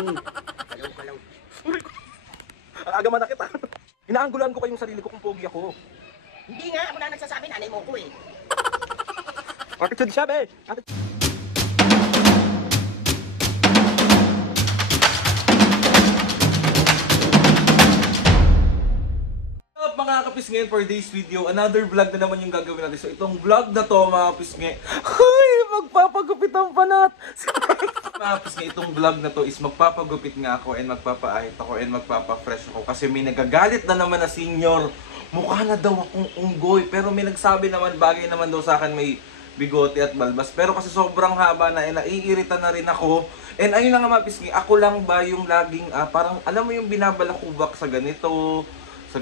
Kalaw. Uy, aga man na kita. Inaanggulan ko kayong sarili ko kung pogi ako. Hindi nga, ako na nagsasabi, nanay mo ko eh. Attitude siya, be. Mga kapisngi, for this video, another vlog na naman yung gagawin natin. So itong vlog na to, mga kapisngi, ay, magpapagupit ang panat. Mga kapisngi, itong vlog na to is magpapagupit nga ako and magpapaahit ako and magpapafresh ako kasi may nagagalit na naman na senior. Mukha na daw akong unggoy, pero may nagsabi naman, bagay naman daw sa akin may bigote at balbas. Pero kasi sobrang haba na, naiirita na rin ako. And ayun na nga mga kapisngi, ako lang ba yung laging, parang alam mo yung binabalakubak sa ganito, sa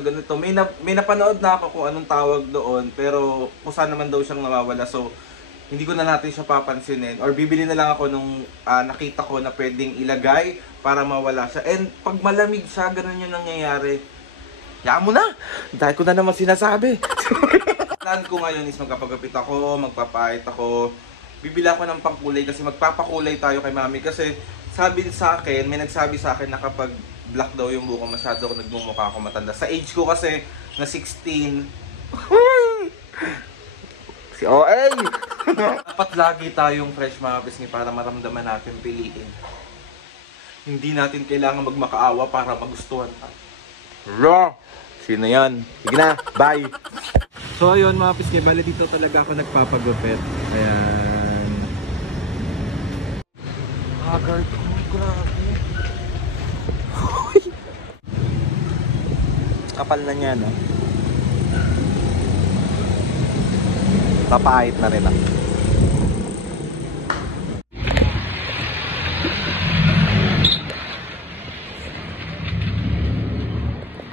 ganito. May napanood na ako kung anong tawag doon, pero kung saan naman daw siyang nawawala. So, hindi ko na natin siya papansinin. Or bibili na lang ako nung nakita ko na pwedeng ilagay para mawala siya. And pag malamig siya, ganun yung nangyayari. Yaan mo na! Dahil ko na naman sinasabi. Plan ko ngayon is magpapagupit ako, magpapahit ako. Bibili ako ng pangkulay kasi magpapakulay tayo kay mami. Kasi sabi sa akin, may nagsabi sa akin na kapag black daw yung buko, masyado ako nagmumukha ako matanda. Sa age ko kasi, na 16. Si OA! Dapat lagi tayong fresh mga kapisngi para maramdaman natin piliin. Hindi natin kailangan magmakaawa para magustuhan tayo. Raw! Sino yan? Sige na, bye! So ayun mga kapisngi, bali dito talaga ako nagpapagupit. Ayan. Haggard ko, grabe. Kapal na niya, no? Papahit na rin ako.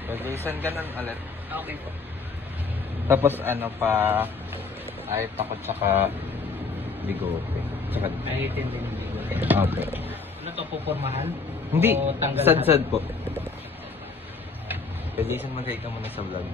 Pag-isan ka ng alat. Okay po. Tapos ano pa, ahit ako tsaka bigote. Tsaka... Ahitin din yung bigote. Okay. Ano to, pupormahan? Hindi, O tanggal sad-sad po. Pwede isang mag-hi ka muna sa vlog.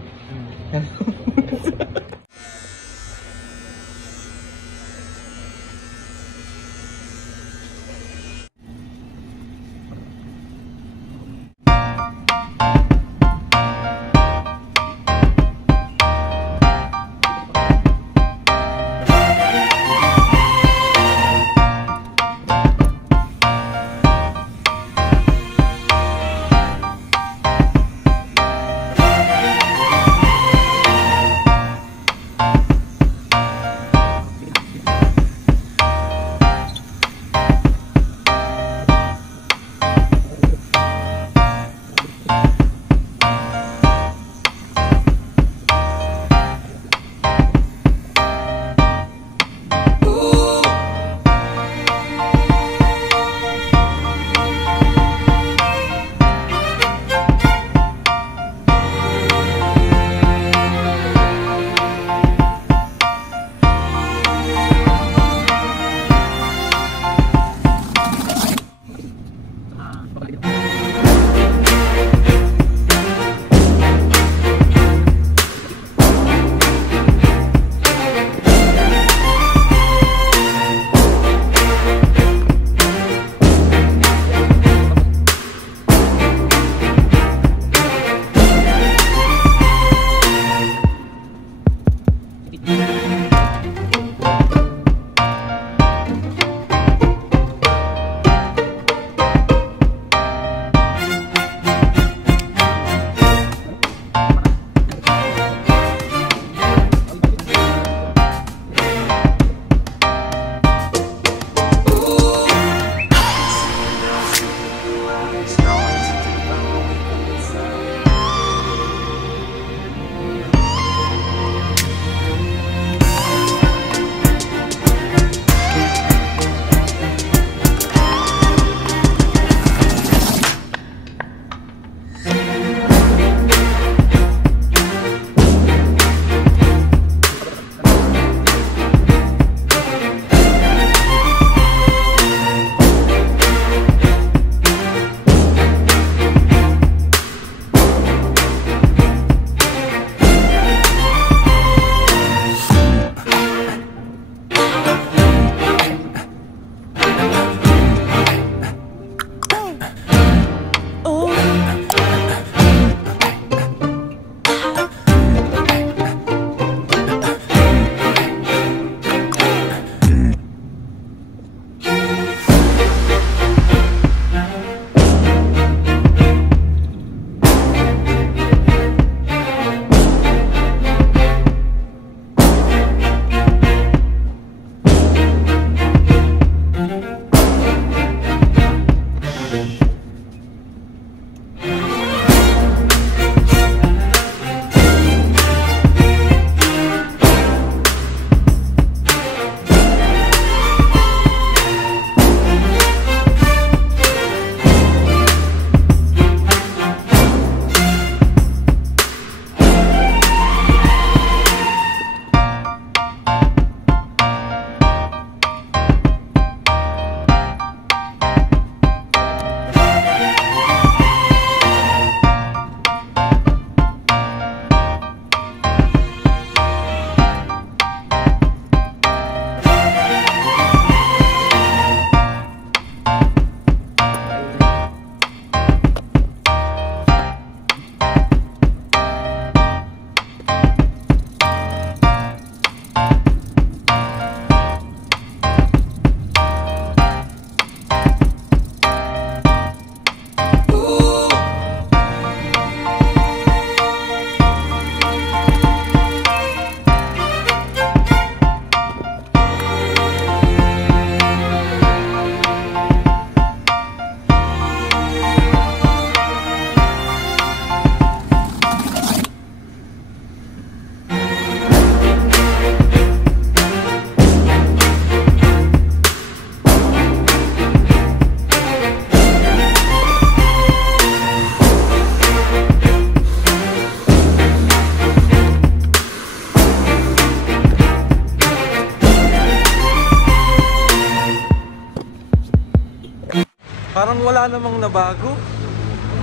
Parang wala namang nabago.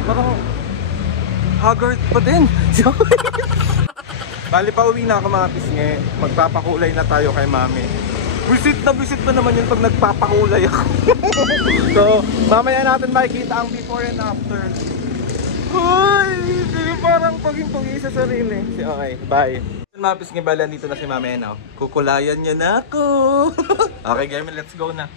Parang haggard pa din. Bali pa uwi na ako mga pisngi. Magpapakulay na tayo kay mami. Visit pa naman yun pag nagpapakulay ako. So, mamaya natin makikita ang before and after. Ay, parang paging-pagi sa sarili. Okay, bye. Mga pisngi, bali, dito na si mami. No? Kukulayan niya na ako. Okay, game, let's go na.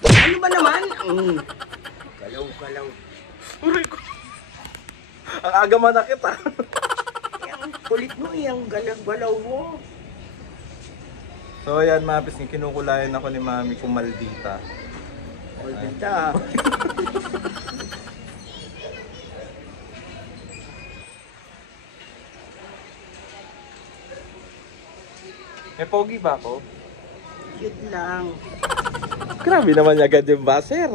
Ano ba naman? Galaw. Uray ko. Ang aga manakit ah. Ang kulit mo, yung galaw mo. So ayan mga pisngi, kinukulayan ako ni mami kung maldita. Maldita. May pogi ba ako? Cute lang. Grabe naman agad yung baser.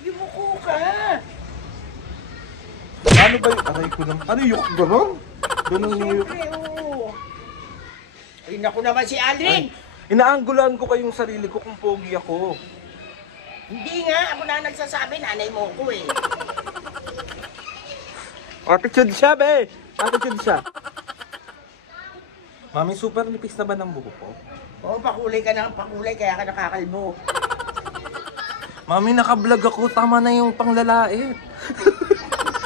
Yumuko ka. Ano ba yung aray ko naman? Ano yung gano'n? Ganun yung Siyempre, oo. Ay, naku naman si Aldrin. inaanggulan ko kayong sarili ko kung pogi ako. Hindi nga, ako na nagsasabi, nanay mo ko eh. Attitude siya be! Attitude siya. Mami, super nipis na ba ng buho ko? Oo, pakulay ka na, pakulay, kaya ka nakakalbo. Mami, nakablog ako. Tama na yung panglalait.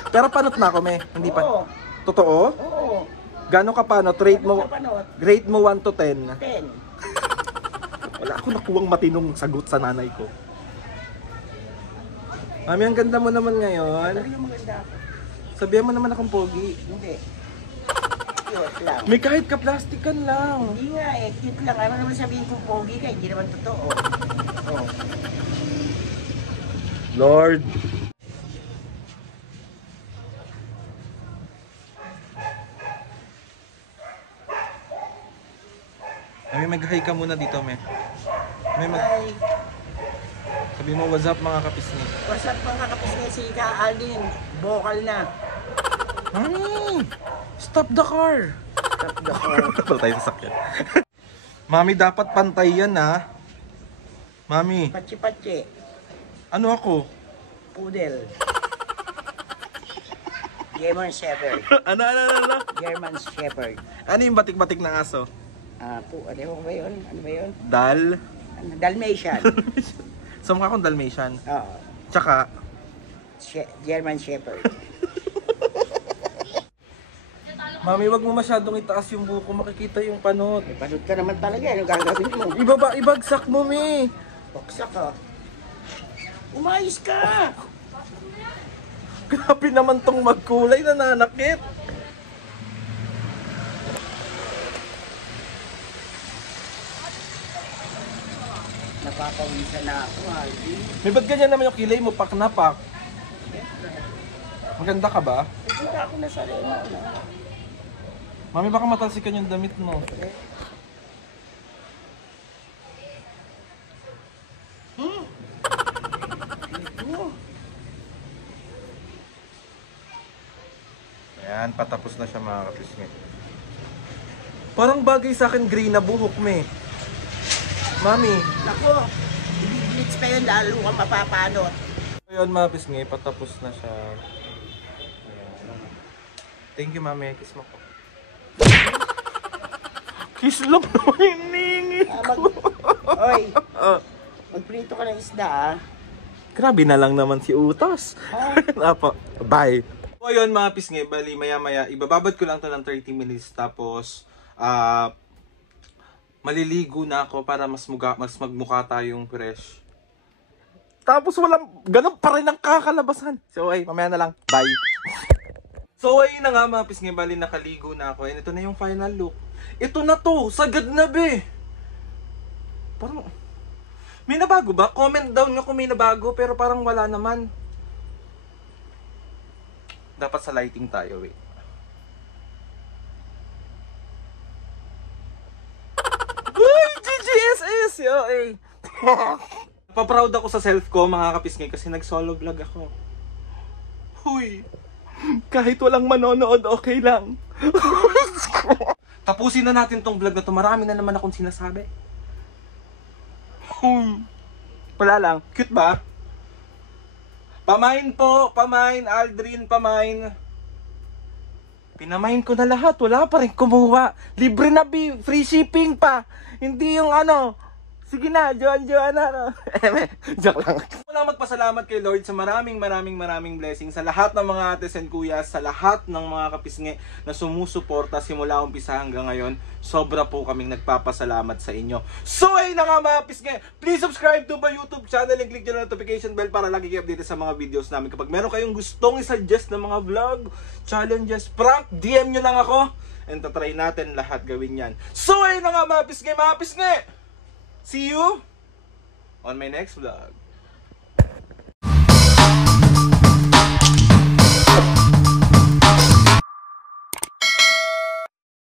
Pero panot na ako, me. Hindi pa. Oo. Totoo? Oo. Gano'n ka panot? Rate mo, Napanood. grade mo 1 to 10. 10. Wala ako nakuwang matinong sagot sa nanay ko. Mami, ang ganda mo naman ngayon. Ano yung maganda ako? Sabihan mo naman akong pogi. Hindi. Cute lang. May kahit ka-plastikan lang. Hindi nga eh, cute lang. Ano naman sabihin kong pogi ka, hindi naman totoo. Oh. Lord. Mami, mag-hi ka muna dito, me. May mag... Ay, Sabi mo, what's up mga kapisni? what's up mga kapis niya si Ka Aldrin? Vocal na. Mami! Stop the car! Stop the car. Pala tayo sasakyan. Mami, dapat pantay yan, ha? Mami, Pachi-pachi. ano ako? Poodle. German Shepherd. Ano? German Shepherd. Ano yung batik-batik na aso? Ano ba yun? Ano ba yun? Dal? Ano, Dalmatian. So mukha akong Dalmatian. Oo. Tsaka, German Shepherd. Mami, wag mo masyadong itaas yung buko, makikita yung panot. May panot ka naman talaga. Ano gagawin mo? Ibagsak mo, me. Baksak ka. Umayos ka! Grabe naman tong magkulay, nananakit. Napapawisan na ako, Alvin. May ba't ganyan naman yung kilay mo, pak na pak? Maganda ka ba? Pupunta ako na sa reno na. Mami, baka matalsikan yung damit mo. Ayan, patapos na siya mga kapisngi. Parang bagay sa akin gray na buhok, me. Mami. Naku, i-blitz pa yun, lalo kang mapapanot. Ayun mga pisngi, patapos na siya. Ayan. Thank you, mami. Kiss mo po. Kiss lang naman yung hiningi ko. Oy, magprito ka ng isda, ah. Grabe na lang naman si Utas. Apo, bye. So ayun mga pisngi, bali maya-maya, ibababad ko lang to ng 30 minutes tapos maliligo na ako para mas magmukha tayong fresh. Tapos walang, ganun pa rin ang kakalabasan. So ay, mamaya na lang. Bye. So ayun na nga mga pisngi, bali nakaligo na ako. And ito na yung final look. Ito na to, sagad na be. Parang, may nabago ba? Comment down nyo kung may nabago, pero parang wala naman. Dapat sa lighting tayo, wait. Uy! GGSS! Yo, eh. Paproud ako sa self ko, mga kapisngi, kasi nag-solo vlog ako. Huy! Kahit walang manonood, okay lang. Tapusin na natin tong vlog na to. Marami na naman akong sinasabi. Wala lang. Cute ba? Pamain po. Pamain. Aldrin, pamain. Pinamain ko na lahat. Wala pa rin kumuha. Libre na free shipping pa. Hindi yung ano. Sige na, Joan na. Joke lang. Wala magpasalamat kay Lord sa maraming blessings sa lahat ng mga ates and kuyas, sa lahat ng mga kapisngi na sumusuporta simula umpisa hanggang ngayon. Sobra po kaming nagpapasalamat sa inyo. So ayun na nga mga pisngi, please subscribe to my YouTube channel and click yung notification bell para lagi kayo updated sa mga videos namin. Kapag meron kayong gustong isuggest ng mga vlog, challenges, prank, DM nyo lang ako and tatry natin lahat gawin yan. So ayun na nga mga pisngi, See you on my next vlog.